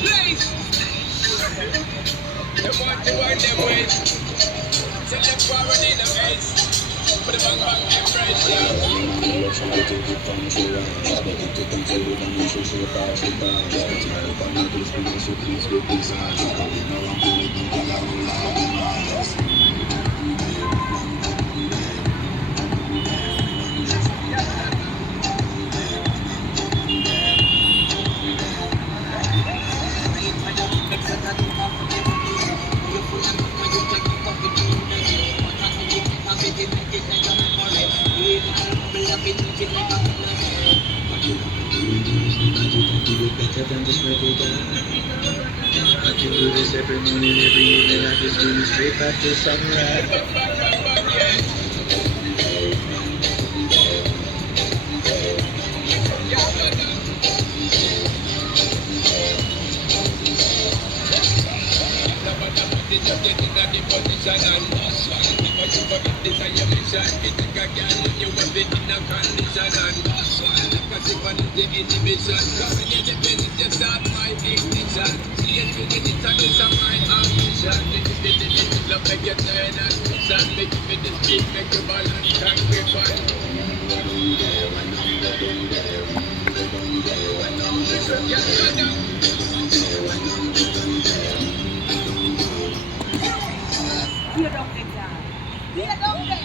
Blaze. Them want to earn them wage. Tell them forward in the face. Put the bang bang embrace. Better than just regular. I can do this every morning, every evening. I just do it straight back to sunrise. Just getting at the position and boss one. Because you forget this and your mission. It's like a girl when you have it in a condition and boss one. Because if one is the inhibition, coming in the penny just start my ignition. See it with it and it's a my ambition. This is the love make you turn and mission. Make you fit the speed, make you balance and grip on. Listen, yes, I know. Dia dong dia. Dia dong deh.